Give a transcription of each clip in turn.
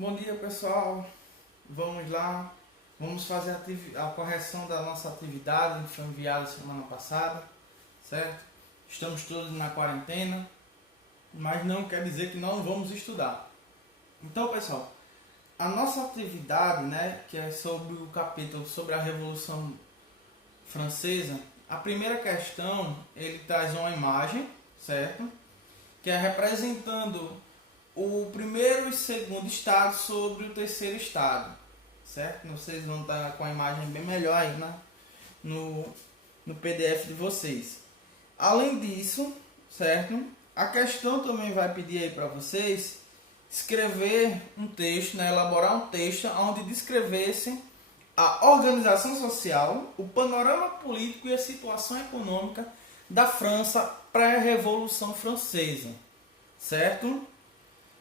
Bom dia, pessoal. Vamos lá. Vamos fazer a correção da nossa atividade que foi enviada semana passada, certo? Estamos todos na quarentena, mas não quer dizer que não vamos estudar. Então, pessoal, a nossa atividade, né, que é sobre o capítulo sobre a Revolução Francesa, a primeira questão, ele traz uma imagem, certo? Que é representando o primeiro e segundo estado sobre o terceiro estado, certo? Vocês vão estar com a imagem bem melhor aí no PDF de vocês. Além disso, certo? A questão também vai pedir aí para vocês escrever um texto, né? Elaborar um texto onde descrevessem a organização social, o panorama político e a situação econômica da França pré-revolução francesa, certo?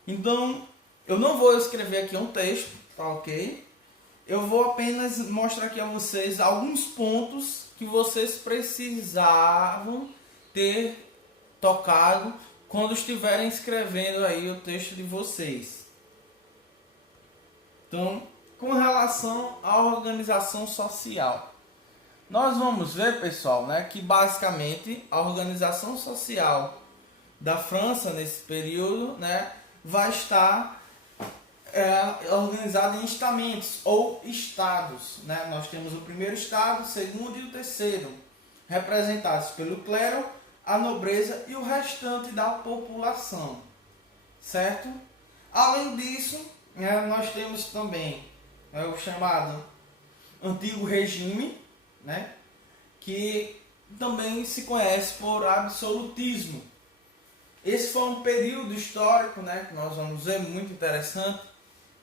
Então, eu não vou escrever aqui um texto, tá ok? Eu vou apenas mostrar aqui a vocês alguns pontos que vocês precisavam ter tocado quando estiverem escrevendo aí o texto de vocês. Então, com relação à organização social, nós vamos ver, pessoal, né, que basicamente a organização social da França nesse período, né, vai estar organizada em estamentos ou estados, né? Nós temos o primeiro estado, o segundo e o terceiro, representados pelo clero, a nobreza e o restante da população, certo? Além disso, né, nós temos também o chamado antigo regime, né, que também se conhece por absolutismo. Esse foi um período histórico, né, que nós vamos ver muito interessante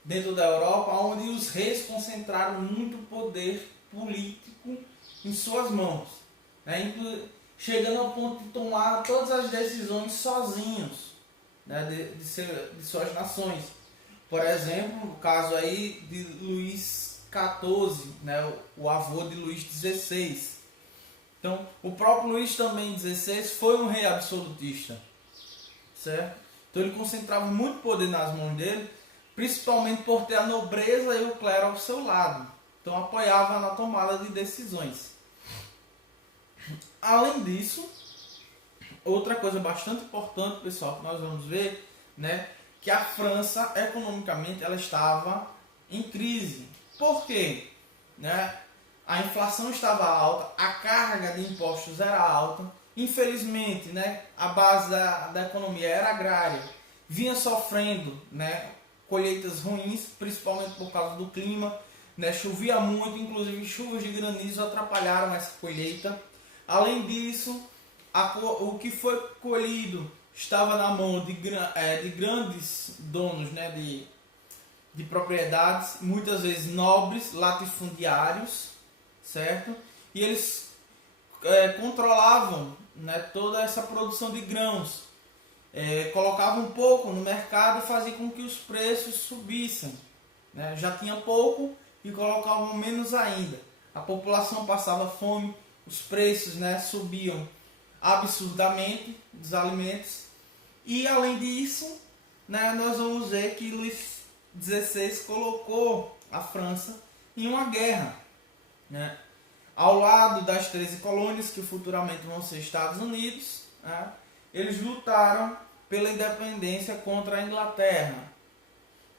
dentro da Europa, onde os reis concentraram muito poder político em suas mãos, né, chegando ao ponto de tomar todas as decisões sozinhos, né, de suas nações. Por exemplo, o caso aí de Luís XIV, né, o avô de Luís XVI. Então, o próprio Luís também XVI foi um rei absolutista, certo? Então ele concentrava muito poder nas mãos dele, principalmente por ter a nobreza e o clero ao seu lado. Então apoiava na tomada de decisões. Além disso, outra coisa bastante importante, pessoal, que nós vamos ver, né, que a França, economicamente, ela estava em crise. Por quê? Né? A inflação estava alta, a carga de impostos era alta. Infelizmente, né, a base da economia era agrária, vinha sofrendo, né, colheitas ruins, principalmente por causa do clima, né, chovia muito, inclusive chuvas de granizo atrapalharam essa colheita. Além disso, o que foi colhido estava na mão de grandes donos, né, de propriedades, muitas vezes nobres, latifundiários, certo? E eles controlavam, né, toda essa produção de grãos, colocavam um pouco no mercado e fazia com que os preços subissem, né? Já tinha pouco e colocavam menos ainda. A população passava fome, os preços, né, subiam absurdamente dos alimentos. E além disso, né, nós vamos ver que Luís XVI colocou a França em uma guerra, né, ao lado das 13 colônias que futuramente vão ser Estados Unidos, né, eles lutaram pela independência contra a Inglaterra.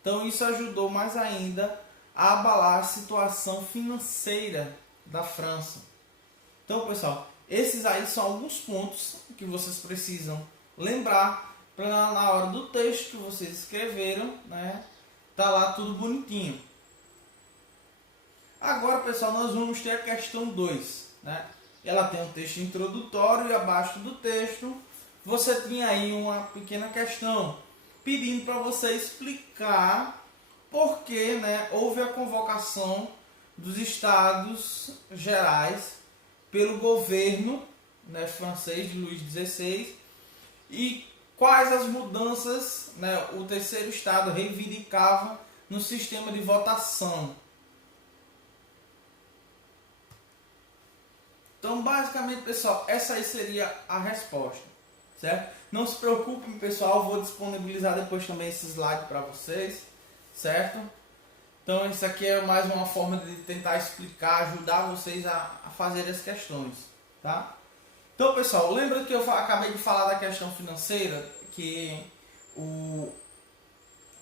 Então isso ajudou mais ainda a abalar a situação financeira da França. Então, pessoal, esses aí são alguns pontos que vocês precisam lembrar para na hora do texto que vocês escreveram, né, tá lá tudo bonitinho. Agora, pessoal, nós vamos ter a questão 2, né? Ela tem um texto introdutório e abaixo do texto você tinha aí uma pequena questão pedindo para você explicar por que, né, houve a convocação dos Estados Gerais pelo governo, né, francês de Luís XVI e quais as mudanças, né, o terceiro Estado reivindicava no sistema de votação. Então, basicamente, pessoal, essa aí seria a resposta, certo? Não se preocupem, pessoal, vou disponibilizar depois também esse slide para vocês, certo? Então isso aqui é mais uma forma de tentar explicar, ajudar vocês a fazer as questões, tá? Então, pessoal, lembra que eu acabei de falar da questão financeira, que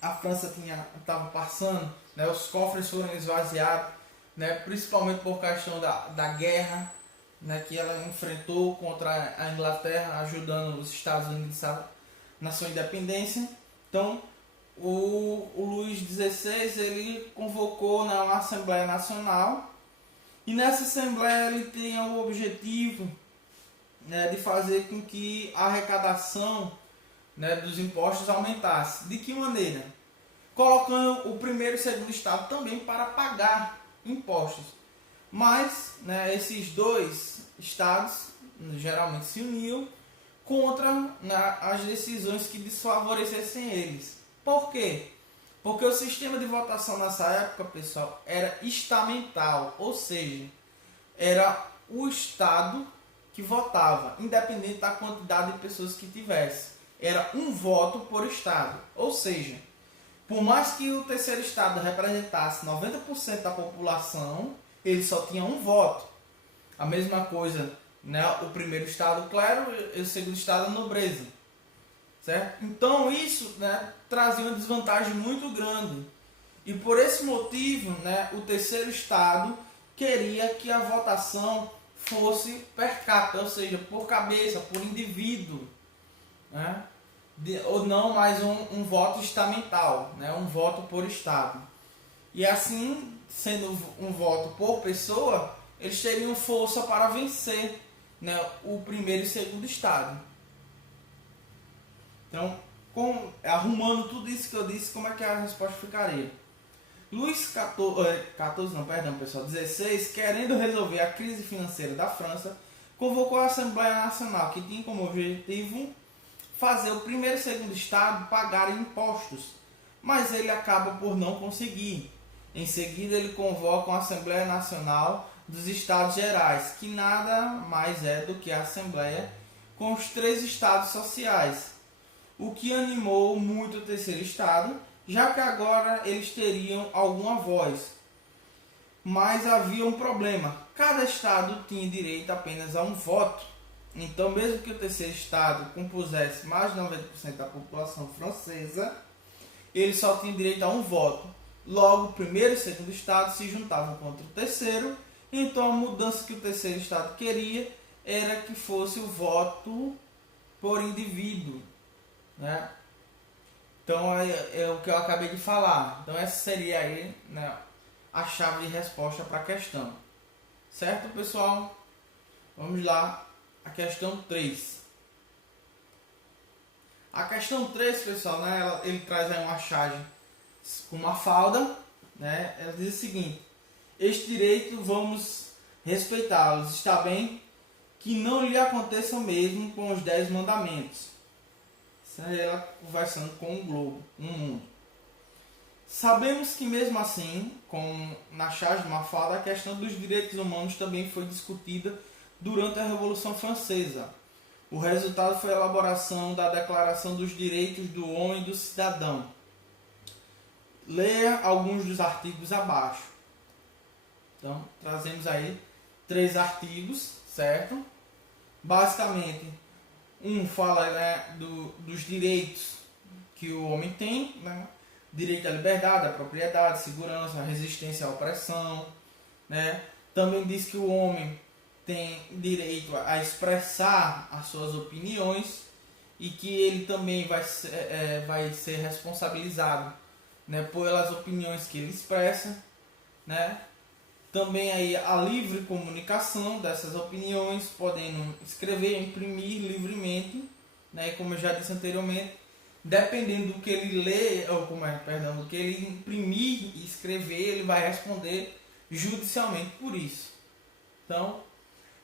a França estava passando, né, os cofres foram esvaziados, né, principalmente por questão da guerra, né, que ela enfrentou contra a Inglaterra, ajudando os Estados Unidos na sua independência. Então, o Luís XVI ele convocou uma Assembleia Nacional, e nessa Assembleia ele tem o objetivo, né, de fazer com que a arrecadação, né, dos impostos aumentasse. De que maneira? Colocando o primeiro e o segundo estado também para pagar impostos. Mas, né, esses dois estados geralmente se uniam contra, né, as decisões que desfavorecessem eles. Por quê? Porque o sistema de votação nessa época, pessoal, era estamental, ou seja, era o estado que votava, independente da quantidade de pessoas que tivesse. Era um voto por estado, ou seja, por mais que o terceiro estado representasse 90% da população, ele só tinha um voto. A mesma coisa, né, o primeiro estado, clero, e o segundo estado, nobreza. Certo? Então isso, né, trazia uma desvantagem muito grande. E por esse motivo, né, o terceiro estado queria que a votação fosse per capita, ou seja, por cabeça, por indivíduo, né? Ou não mais um voto estamental, né? Um voto por estado. E assim, sendo um voto por pessoa, eles teriam força para vencer, né, o primeiro e segundo estado. Então, arrumando tudo isso que eu disse, como é que a resposta ficaria? Luís XVI, querendo resolver a crise financeira da França, convocou a Assembleia Nacional, que tinha como objetivo fazer o primeiro e segundo estado pagarem impostos, mas ele acaba por não conseguir. Em seguida, ele convoca a Assembleia Nacional dos Estados Gerais, que nada mais é do que a Assembleia com os 3 estados sociais, o que animou muito o terceiro estado, já que agora eles teriam alguma voz. Mas havia um problema: cada estado tinha direito apenas a um voto. Então, mesmo que o terceiro estado compusesse mais de 90% da população francesa, ele só tinha direito a um voto. Logo, o primeiro e o segundo estado se juntavam contra o terceiro. Então, a mudança que o terceiro estado queria era que fosse o voto por indivíduo, né? Então, é o que eu acabei de falar. Então, essa seria aí, né, a chave de resposta para a questão. Certo, pessoal? Vamos lá. A questão 3. A questão 3, pessoal, né, ele traz aí uma charge com uma falda, né? Ela diz o seguinte: este direito vamos respeitá-los, está bem? Que não lhe aconteça o mesmo com os 10 mandamentos. Isso é ela conversando com o globo, o mundo. Sabemos que mesmo assim, como na charge de Mafalda, a questão dos direitos humanos também foi discutida durante a Revolução Francesa. O resultado foi a elaboração da Declaração dos Direitos do Homem e do Cidadão. Leia alguns dos artigos abaixo. Então, trazemos aí 3 artigos, certo? Basicamente, um fala, né, dos direitos que o homem tem, né? Direito à liberdade, à propriedade, segurança, à resistência à opressão, né? Também diz que o homem tem direito a expressar as suas opiniões e que ele também vai ser responsabilizado, né, pelas opiniões que ele expressa, né? Também aí a livre comunicação dessas opiniões, podendo escrever, imprimir livremente, né? Como eu já disse anteriormente, dependendo do que ele lê, ou do que ele imprimir e escrever, ele vai responder judicialmente por isso. Então,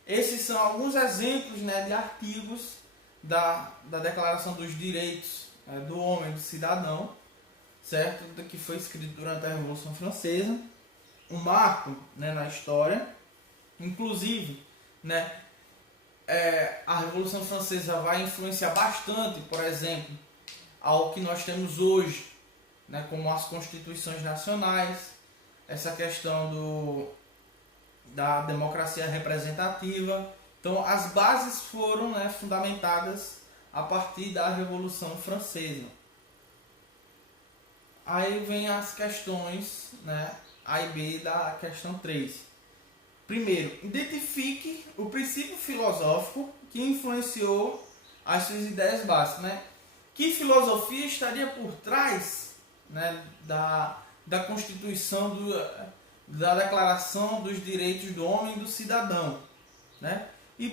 esses são alguns exemplos, né, de artigos da Declaração dos Direitos, do Homem e do Cidadão, certo? Que foi escrito durante a Revolução Francesa, um marco, né, na história. Inclusive, né, a Revolução Francesa vai influenciar bastante, por exemplo, ao que nós temos hoje, né, como as constituições nacionais, essa questão da democracia representativa. Então, as bases foram, né, fundamentadas a partir da Revolução Francesa. Aí vem as questões, né, A e B da questão 3. Primeiro, identifique o princípio filosófico que influenciou as suas ideias básicas, né? Que filosofia estaria por trás, né, da Constituição, da Declaração dos Direitos do Homem e do Cidadão, né? E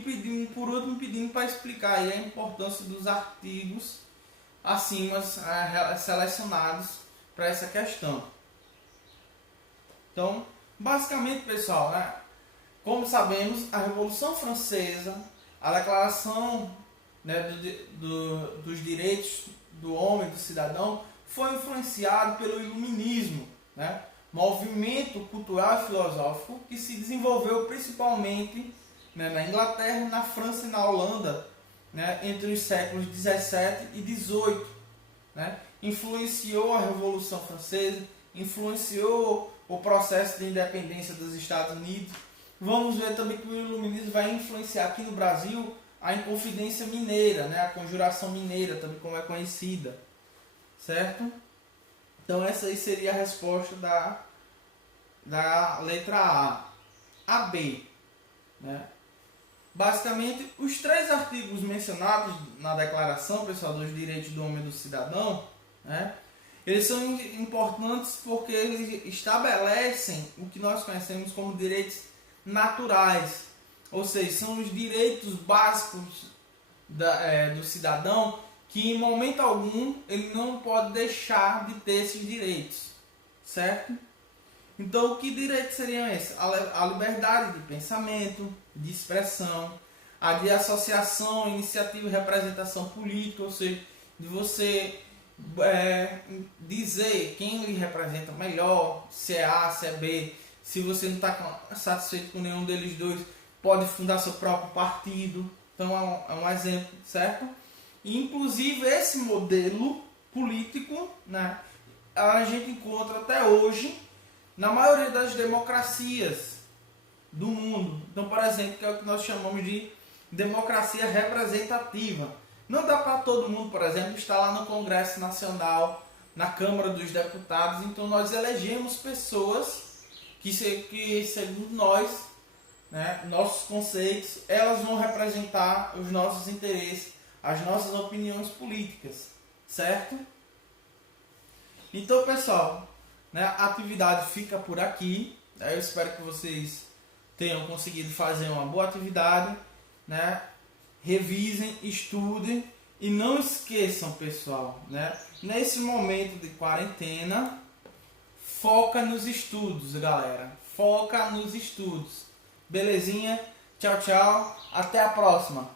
por último, pedindo para explicar aí a importância dos artigos acima selecionados para essa questão. Então, basicamente, pessoal, né, como sabemos, a Revolução Francesa, a Declaração, né, dos Direitos do Homem e do Cidadão, foi influenciado pelo Iluminismo, né, movimento cultural e filosófico que se desenvolveu principalmente, né, na Inglaterra, na França e na Holanda, né, entre os séculos 17 e 18. Né, influenciou a Revolução Francesa, influenciou o processo de independência dos Estados Unidos. Vamos ver também que o Iluminismo vai influenciar aqui no Brasil a Inconfidência Mineira, né, a Conjuração Mineira, também como é conhecida. Certo? Então essa aí seria a resposta da letra A. A B, né? Basicamente, os 3 artigos mencionados na Declaração, pessoal, dos Direitos do Homem e do Cidadão, né, eles são importantes porque eles estabelecem o que nós conhecemos como direitos naturais, ou seja, são os direitos básicos do cidadão que em momento algum ele não pode deixar de ter esses direitos, certo? Então, que direitos seriam esses? A liberdade de pensamento, de expressão, a de associação, iniciativa e representação política, ou seja, de você dizer quem lhe representa melhor, se é A, se é B. Se você não está satisfeito com nenhum deles dois, pode fundar seu próprio partido. Então é um exemplo, certo? E, inclusive esse modelo político, né, a gente encontra até hoje na maioria das democracias do mundo. Então, por exemplo, que é o que nós chamamos de democracia representativa. Não dá para todo mundo, por exemplo, estar lá no Congresso Nacional, na Câmara dos Deputados. Então nós elegemos pessoas que segundo nós, né, nossos conceitos, elas vão representar os nossos interesses, as nossas opiniões políticas, certo? Então, pessoal, né, a atividade fica por aqui. Eu espero que vocês tenham conseguido fazer uma boa atividade, né? Revisem, estudem e não esqueçam, pessoal, né, nesse momento de quarentena, foca nos estudos, galera. Foca nos estudos. Belezinha? Tchau, tchau. Até a próxima.